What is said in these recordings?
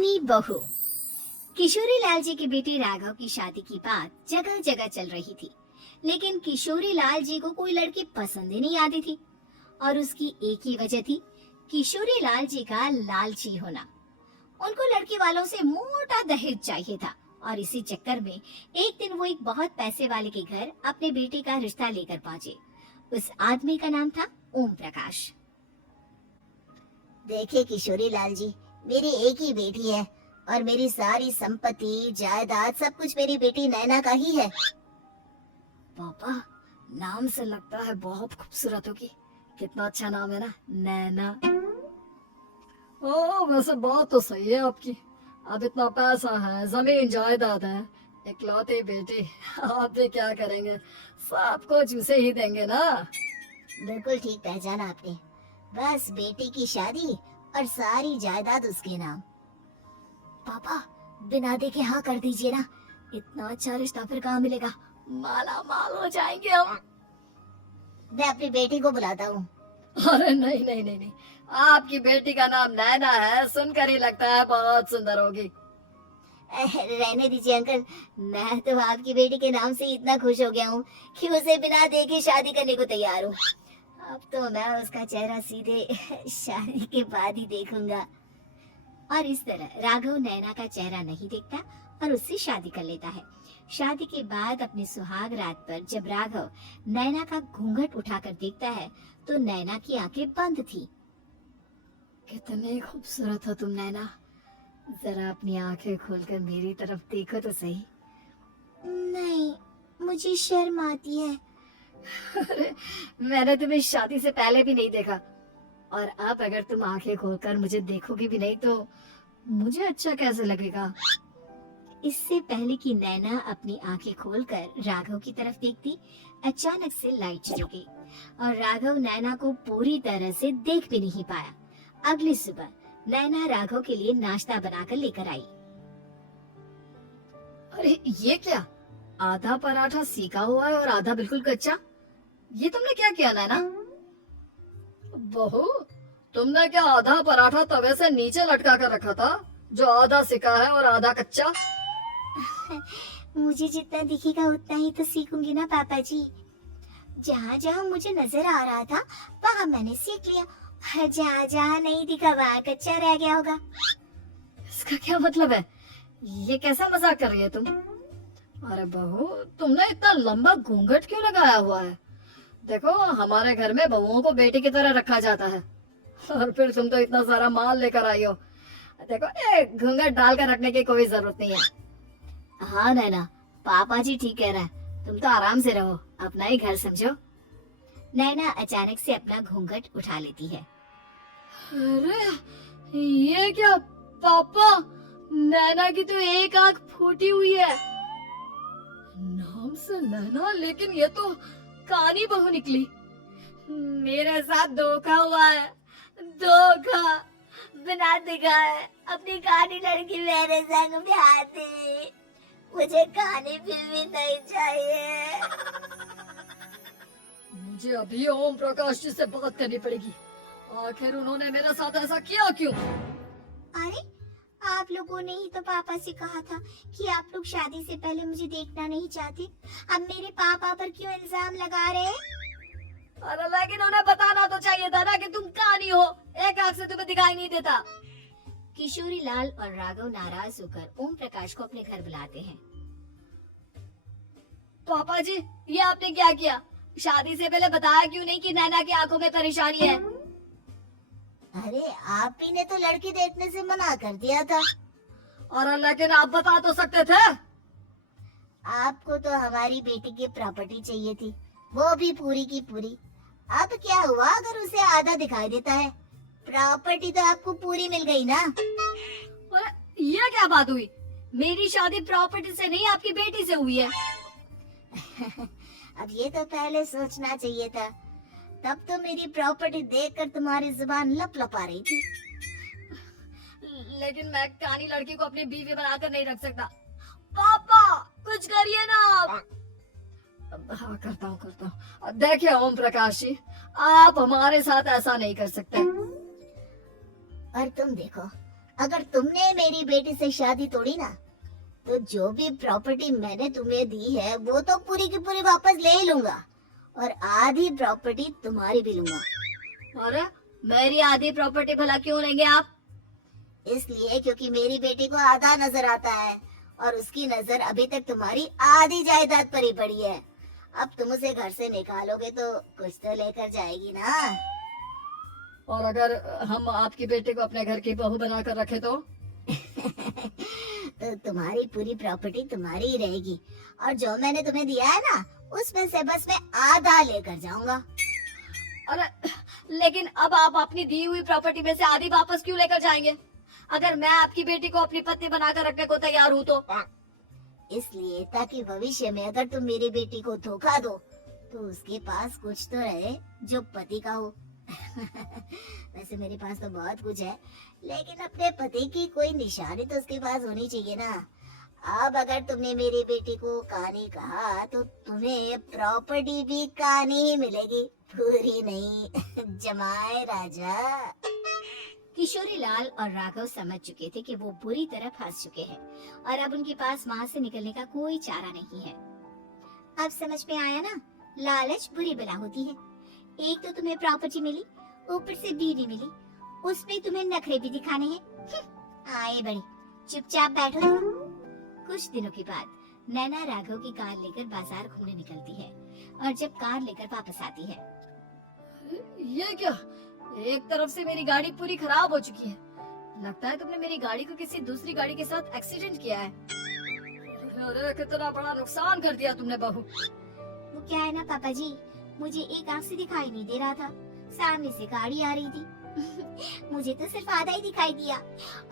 कानी बहू। किशोरी लाल जी के बेटे राघव की शादी की बात जगह जगह चल रही थी, लेकिन किशोरी लाल जी को कोई लड़की पसंद ही नहीं आती थी। और उसकी एक ही वजह थी, किशोरी लाल जी का लालची होना। उनको लड़की वालों से मोटा दहेज चाहिए था और इसी चक्कर में एक दिन वो एक बहुत पैसे वाले के घर अपने बेटे का रिश्ता लेकर पहुंचे। उस आदमी का नाम था ओम प्रकाश। देखिए किशोरी लाल जी, मेरी एक ही बेटी है और मेरी सारी संपत्ति जायदाद सब कुछ मेरी बेटी नैना का ही है। पापा, नाम से लगता है बहुत खूबसूरत होगी। कितना अच्छा नाम है ना, नैना। ओ, वैसे बात तो सही है आपकी। अब इतना पैसा है, जमीन जायदाद है, इकलौते बेटे, आप भी क्या करेंगे? सब कुछ उसे ही देंगे ना। बिल्कुल ठीक पहचाना आपने। बस बेटी की शादी और सारी जायदाद उसके नाम। पापा, बिना देखे हाँ कर दीजिए ना। इतना अच्छा रिश्ता फिर कहाँ मिलेगा? माला माल हो जाएंगे हम। मैं अपनी बेटी को बुलाता हूँ। अरे नहीं नहीं नहीं नहीं, आपकी बेटी का नाम नैना है, सुनकर ही लगता है बहुत सुंदर होगी। रहने दीजिए अंकल, मैं तो आपकी बेटी के नाम से इतना खुश हो गया हूँ कि उसे बिना देखे शादी करने को तैयार हूँ। अब तो मैं उसका चेहरा सीधे शादी के बाद ही देखूंगा। और इस तरह राघव नैना का चेहरा नहीं देखता और उससे शादी कर लेता है। शादी के बाद अपनी सुहाग रात पर जब राघव नैना का घूंघट उठाकर देखता है तो नैना की आंखें बंद थी। कितनी खूबसूरत हो तुम नैना, जरा अपनी आंखें खोलकर मेरी तरफ देखो तो सही। नहीं, मुझे शर्म आती है। अरे, मैंने तुम्हें शादी से पहले भी नहीं देखा, और अब अगर तुम आंखें खोलकर मुझे देखोगी भी नहीं तो मुझे अच्छा कैसे लगेगा? इससे पहले कि नैना अपनी आंखें खोलकर राघव की तरफ देखती, अचानक से लाइट चली गई और राघव नैना को पूरी तरह से देख भी नहीं पाया। अगली सुबह नैना राघव के लिए नाश्ता बनाकर लेकर आई। अरे ये क्या, आधा पराठा सीका हुआ है और आधा बिल्कुल कच्चा। ये तुमने क्या किया नैना? बहू, तुमने क्या आधा पराठा तवे से नीचे लटका कर रखा था, जो आधा सिका है और आधा कच्चा? मुझे जितना दिखेगा उतना ही तो सीखूंगी ना पापा जी। जहाँ जहाँ मुझे नजर आ रहा था वहाँ मैंने सीख लिया, जहाँ जहाँ नहीं दिखा वहाँ कच्चा रह गया होगा। इसका क्या मतलब है? ये कैसा मजाक कर रही है तुम? अरे बहू, तुमने इतना लंबा घूंघट क्यों लगाया हुआ है? देखो, हमारे घर में बहुओं को बेटी की तरह रखा जाता है, और फिर तुम तो इतना सारा माल लेकर आई हो। देखो, ये घूंघट डालकर रखने की कोई जरूरत नहीं है। हाँ नैना, पापा जी ठीक कह रहे हैं, तुम तो आराम से रहो, अपना ही घर समझो। नैना अचानक से अपना घूंघट उठा लेती है। अरे ये क्या पापा, नैना की तो एक आंख फूटी हुई है। नाम से नैना, लेकिन ये तो कानी बहू निकली। मेरे साथ धोखा हुआ है, धोखा। बिना दिखाए अपनी कानी लड़की मेरे संग ब्याह थी। मुझे कानी भी नहीं चाहिए। मुझे अभी ओम प्रकाश जी से बात करनी पड़ेगी। आखिर उन्होंने मेरे साथ ऐसा किया क्यों? अरे, आप लोगों ने ही तो पापा से कहा था कि आप लोग शादी से पहले मुझे देखना नहीं चाहते। अब मेरे पापा पर क्यों इल्जाम लगा रहे हैं? अरे लेकिन उन्हें बताना तो चाहिए था ना कि तुम कानी हो, एक आंख से तुम्हें दिखाई नहीं देता। किशोरी लाल और राघव नाराज होकर ओम प्रकाश को अपने घर बुलाते हैं। पापा जी, ये आपने क्या किया? शादी से पहले बताया क्यों नहीं कि नैना की आंखों में परेशानी है? अरे, आप ही ने तो लड़की देखने से मना कर दिया था। और लेकिन आप बता तो सकते थे। आपको तो हमारी बेटी की प्रॉपर्टी चाहिए थी, वो भी पूरी की पूरी। अब क्या हुआ अगर उसे आधा दिखाई देता है? प्रॉपर्टी तो आपको पूरी मिल गई ना। अरे ये क्या बात हुई? मेरी शादी प्रॉपर्टी से नहीं, आपकी बेटी से हुई है। अब ये तो पहले सोचना चाहिए था। तब तो मेरी प्रॉपर्टी देखकर तुम्हारी जुबान लप लप आ रही थी। लेकिन मैं कानी लड़की को अपनी बीवी बनाकर नहीं रख सकता। पापा, कुछ करिए ना आप। हाँ, करता हूँ। देखिए ओम प्रकाश जी, आप हमारे साथ ऐसा नहीं कर सकते। और तुम देखो, अगर तुमने मेरी बेटी से शादी तोड़ी ना, तो जो भी प्रॉपर्टी मैंने तुम्हें दी है वो तो पूरी की पूरी वापस ले ही लूंगा, और आधी प्रॉपर्टी तुम्हारी भी लूंगा। अरे मेरी आधी प्रॉपर्टी भला क्यों लेंगे आप? इसलिए क्योंकि मेरी बेटी को आधा नजर आता है और उसकी नजर अभी तक तुम्हारी आधी जायदाद पर ही पड़ी है। अब तुम उसे घर से निकालोगे तो कुछ तो लेकर जाएगी ना। और अगर हम आपकी बेटी को अपने घर की बहू बनाकर रखे तो? तो तुम्हारी पूरी प्रॉपर्टी तुम्हारी ही रहेगी, और जो मैंने तुम्हें दिया है ना, उसमें से बस मैं आधा लेकर जाऊंगा। अरे लेकिन अब आप अपनी दी हुई प्रॉपर्टी में से आधी वापस क्यों लेकर जाएंगे? अगर मैं आपकी बेटी को अपनी पत्नी बनाकर रखने को तैयार हूँ तो? इसलिए ताकि भविष्य में अगर तुम मेरी बेटी को धोखा दो तो उसके पास कुछ तो रहे जो पति का हो। वैसे मेरे पास तो बहुत कुछ है, लेकिन अपने पति की कोई निशानी तो उसके पास होनी चाहिए ना। अब अगर तुमने मेरी बेटी को कहानी कहा तो तुम्हें प्रॉपर्टी भी कहानी ही मिलेगी, पूरी नहीं। जमाए राजा। किशोरी लाल और राघव समझ चुके थे कि वो बुरी तरह फंस चुके हैं और अब उनके पास वहाँ से निकलने का कोई चारा नहीं है। अब समझ में आया ना, लालच बुरी बला होती है। एक तो तुम्हें प्रॉपर्टी मिली, ऊपर से बीवी मिली, उसमें तुम्हें नखरे भी दिखाने हैं। आए बड़ी, चुपचाप बैठो। कुछ दिनों के बाद नैना राघव की कार लेकर बाजार घूमने निकलती है और जब कार लेकर वापस आती है, ये क्या? एक तरफ से मेरी गाड़ी पूरी खराब हो चुकी है। लगता है तुमने मेरी गाड़ी को किसी दूसरी गाड़ी के साथ एक्सीडेंट किया है। अरे कितना बड़ा नुकसान कर दिया तुमने बहू। वो क्या है ना पापा जी, मुझे एक आंख से दिखाई नहीं दे रहा था, सामने से गाड़ी आ रही थी। मुझे तो सिर्फ आधा ही दिखाई दिया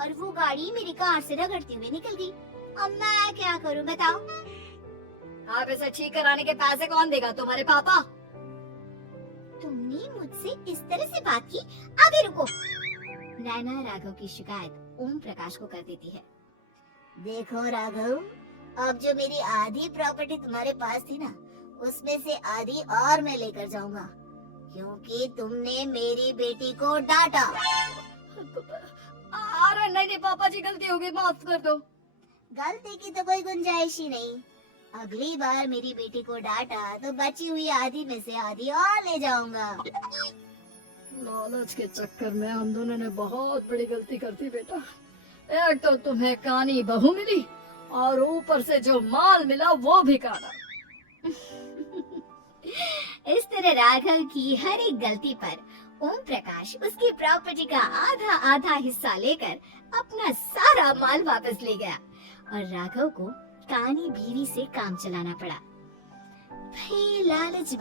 और वो गाड़ी मेरी कार से रगड़ते हुए निकल गई। अब मैं क्या करूं बताओ? आप इसे ठीक कराने के पैसे कौन देगा? तुम्हारे पापा? तुमने मुझसे इस तरह से बात की? अभी रुको। नैना राघव की शिकायत ओम प्रकाश को कर देती है। देखो राघव, अब जो मेरी आधी प्रॉपर्टी तुम्हारे पास थी ना, उसमें से आधी और मैं लेकर जाऊंगा, क्योंकि तुमने मेरी बेटी को डांटा। अरे नहीं नहीं पापा जी, गलती हो गई, माफ कर दो। गलती की तो कोई गुंजाइश ही नहीं। अगली बार मेरी बेटी को डांटा तो बची हुई आधी में से आधी और ले जाऊंगा। लालच के चक्कर में हम दोनों ने बहुत बड़ी गलती कर दी बेटा। एक तो तुम्हें कानी बहू मिली और ऊपर से जो माल मिला वो भी काना। इस तरह राघव की हर एक गलती पर ओम प्रकाश उसकी प्रॉपर्टी का आधा आधा हिस्सा लेकर अपना सारा माल वापस ले गया और राघव को कानी बीवी से काम चलाना पड़ा। भाई लालच